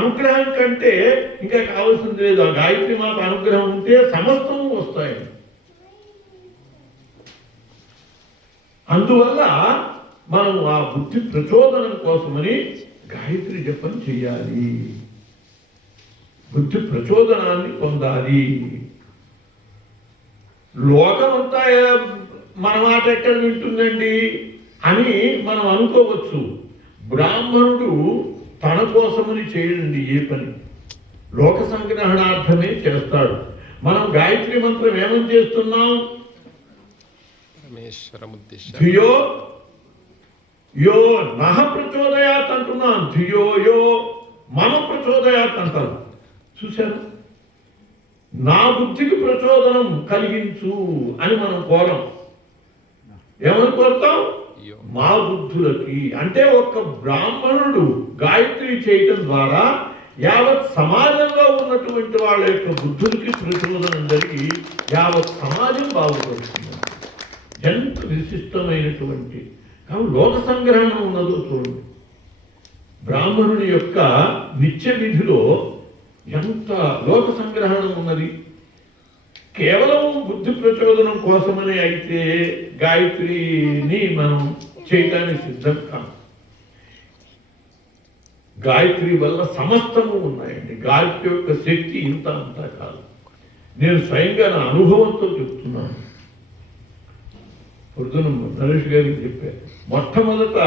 అనుగ్రహం కంటే ఇంకా కావాల్సింది లేదు. ఆ గాయత్రి మాత అనుగ్రహం ఉంటే సమస్తము వస్తాయి. అందువల్ల మనం ఆ బుద్ధి ప్రచోదనం కోసమని గాయత్రి జపం చేయాలి, బుద్ధి ప్రచోదనాన్ని పొందాలి. లోకమంతా మన మాట ఎక్కడ వింటుందండి అని మనం అనుకోవచ్చు. బ్రాహ్మణుడు తన కోసమని చేయడండి ఏ పని, లోక సంగ్రహణార్థమే చేస్తాడు. మనం గాయత్రి మంత్రం ఏమని చేస్తున్నాం? ధియో యో నహ ప్రచోదయాత్ అంటున్నాం, ధియో యో మమ ప్రచోదయాత్ అంటారు. చూశారు, నా బుద్ధికి ప్రచోదనం కలిగించు అని మనం కోరం. ఏమని కోరుతాం? మా బుద్ధులకి. అంటే ఒక్క బ్రాహ్మణుడు గాయత్రి చేయటం ద్వారా యావత్ సమాజంలో ఉన్నటువంటి వాళ్ళ యొక్క బుద్ధులకి ప్రచోదనం జరిగి యావత్ సమాజం బాగుపడుతుంది. ఎంత విశిష్టమైనటువంటి లోక సంగ్రహణం ఉన్నదో చూడండి. బ్రాహ్మణుని యొక్క నిత్య విధిలో ఎంత లోక సంగ్రహణం ఉన్నది. కేవలం బుద్ధి ప్రచోదనం కోసమని అయితే గాయత్రిని మనం చేయటానికి సిద్ధం కాదు. గాయత్రి వల్ల సమస్తము ఉన్నాయండి. గాయత్రి యొక్క శక్తి ఇంత అంతా కాదు. నేను స్వయంగా నా అనుభవంతో చెప్తున్నాను. పొద్దున నరేష్ గారికి చెప్పాను, మొట్టమొదట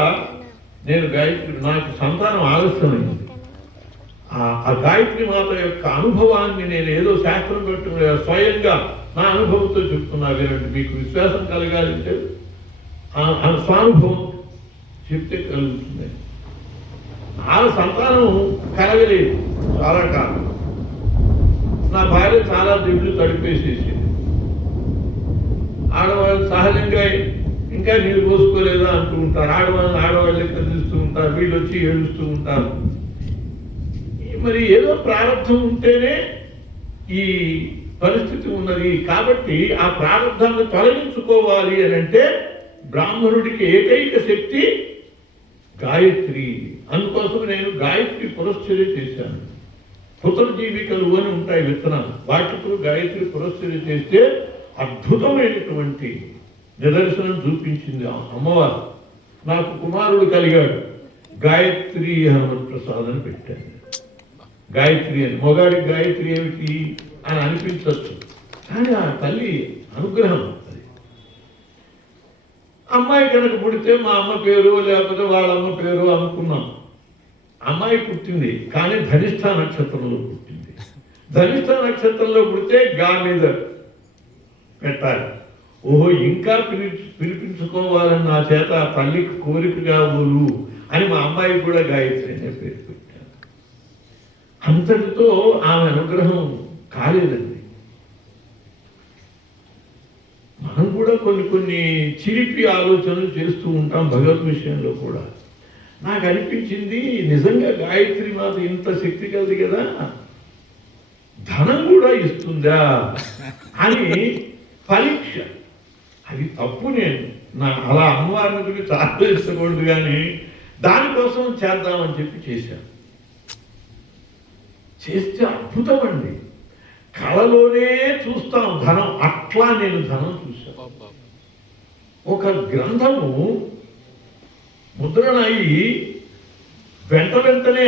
నేను గాయత్రి, నాకు సంతానం ఆలస్యమైంది. ఆ గాయత్రి మాత యొక్క అనుభవాన్ని నేను ఏదో శాస్త్రం పెట్టుకునే స్వయంగా నా అనుభవంతో చెప్తున్నా వినండి. మీకు విశ్వాసం కలగాలంటే ఆ స్వానుభవం చెప్తే కలుగుతుంది. నా సంతానం కలగలేదు చాలా కాలం. నా భార్య చాలా దిగులు తడిపేసేసింది. ఆడవాళ్ళు సహజంగా ఇంకా నీళ్ళు పోసుకోలేదా అంటూ ఉంటారు. ఆడవాళ్ళు లెక్క తీస్తూ ఉంటారు, వీళ్ళు వచ్చి ఏడుస్తూ ఉంటారు. మరి ఏదో ప్రారంభం ఉంటేనే ఈ పరిస్థితి ఉన్నది. కాబట్టి ఆ ప్రారంభాన్ని తొలగించుకోవాలి అని అంటే బ్రాహ్మణుడికి ఏకైక శక్తి గాయత్రి. అందుకోసం నేను గాయత్రి పురశ్చర్య చేశాను. పుత్రజీవికలు అని ఉంటాయి విత్తనాలు, వాటితో గాయత్రి పురశ్చర్య చేస్తే అద్భుతమైనటువంటి నిదర్శనం చూపించింది అమ్మవారు. నాకు కుమారుడు కలిగాడు, గాయత్రి హనుమత్ ప్రసాద్ అని పెట్టాను. గాయత్రి అని, మొగాడికి గాయత్రి ఏమిటి అని అనిపించవచ్చు, కానీ ఆ తల్లి అనుగ్రహం అది. అమ్మాయి కనుక పుడితే మా అమ్మ పేరు లేకపోతే వాళ్ళ అమ్మ పేరు అనుకున్నాం. అమ్మాయి పుట్టింది, కానీ ధనిష్ఠ నక్షత్రంలో పుట్టింది. ధనిష్ఠ నక్షత్రంలో పుడితే గా మీద పెట్టాలి. ఓహో, ఇంకా పిలిపించుకోవాలని నా చేత ఆ తల్లికి కోరికగా ఊరు అని మా అమ్మాయికి కూడా గాయత్రి అనే పేరు పెట్టాను. అంతటితో ఆమె అనుగ్రహం కాలేదండి. మనం కూడా కొన్ని చిలిపి ఆలోచనలు చేస్తూ ఉంటాం భగవద్ విషయంలో కూడా. నాకు అనిపించింది, నిజంగా గాయత్రి మాత ఇంత శక్తి కలది కదా, ధనం కూడా ఇస్తుందా అని పరీక్ష. అది తప్పు. నేను అలా అమ్మవారిని గురించి ఆలోచించకూడదు, కానీ దానికోసం చేద్దామని చెప్పి చేశాను. చేస్తే అద్భుతం అండి. కళలోనే చూస్తాం ధనం, అట్లా నేను ధనం చూశాను. ఒక గ్రంథము ముద్రణ అయ్యి వెంటనే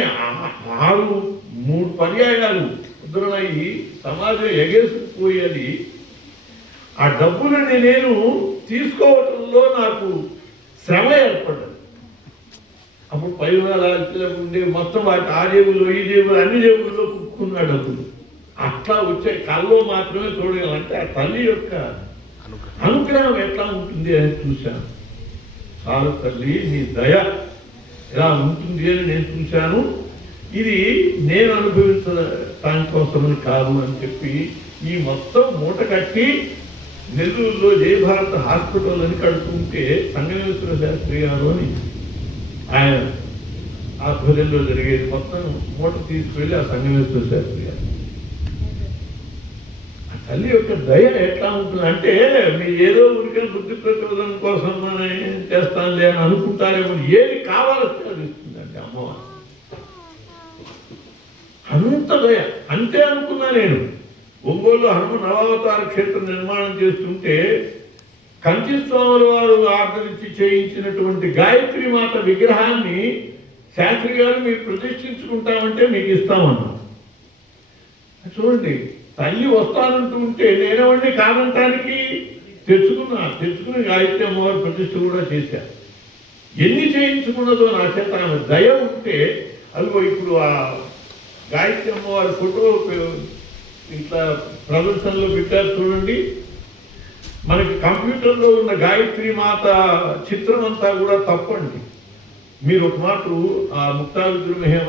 3 పర్యాయాలు ముద్రణ అయ్యి సమాజం ఎగేసుకుపోయేది. ఆ డబ్బులని నేను తీసుకోవటంలో నాకు శ్రమ ఏర్పడ్డది. అప్పుడు 10,000 ఉండే మొత్తం వాటి ఆ జేబులు ఈ జేబులు అన్ని జేబుల్లో కుక్కున్న డబ్బులు అట్లా వచ్చే కళ్ళలో మాత్రమే చూడగలంటే ఆ తల్లి యొక్క అనుగ్రహం ఎట్లా ఉంటుంది అని చూశాను. చాలు తల్లి, నీ దయ ఎలా ఉంటుంది అని నేను చూశాను. ఇది నేను అనుభవించడానికి కోసమని కాదు అని చెప్పి ఈ మొత్తం మూట కట్టి నెల్లూరులో జయభారత హాస్పిటల్ అని కడుతుంటే సంగమేశ్వర శాస్త్రి గారు అని ఆయన ఆధ్వర్యంలో జరిగేది. మొత్తం మూట తీసుకువెళ్ళి ఆ సంగమేశ్వర శాస్త్రి గారు. ఆ తల్లి యొక్క దయ ఎట్లా ఉంటుంది అంటే, మీరు ఏదో ఊరికే బుద్ధి ప్రచోదనం కోసం చేస్తానులే అని అనుకుంటారేమో, ఏది కావాల్సి అది ఇస్తుందండి అమ్మవారు. అంత దయ అంతే అనుకున్నా నేను. ఒంగోలు హనుమ నవావతార క్షేత్ర నిర్మాణం చేస్తుంటే కంచి స్వాముల వారు ఆర్డర్ ఇచ్చి చేయించినటువంటి గాయత్రి మాత విగ్రహాన్ని శాస్త్రి గారు మీరు ప్రతిష్ఠించుకుంటామంటే మీకు ఇస్తామన్నా. చూడండి, తల్లి వస్తానంటూ ఉంటే నేనేవాడిని కాదంటానికి తెచ్చుకుని గాయత్రి అమ్మవారి ప్రతిష్ఠ కూడా చేశారు. ఎన్ని చేయించుకున్నదో నా చేత ఆమె దయ ఉంటే. అదిగో ఇప్పుడు ఆ గాయత్రి అమ్మవారి ఫోటో ఇట్లా ప్రదర్శనలో పెట్టారు చూడండి. మనకి కంప్యూటర్లో ఉన్న గాయత్రి మాత చిత్రం అంతా కూడా తప్పండి. మీరు ఒక మాట ఆ ముక్తా విద్రుమహేమని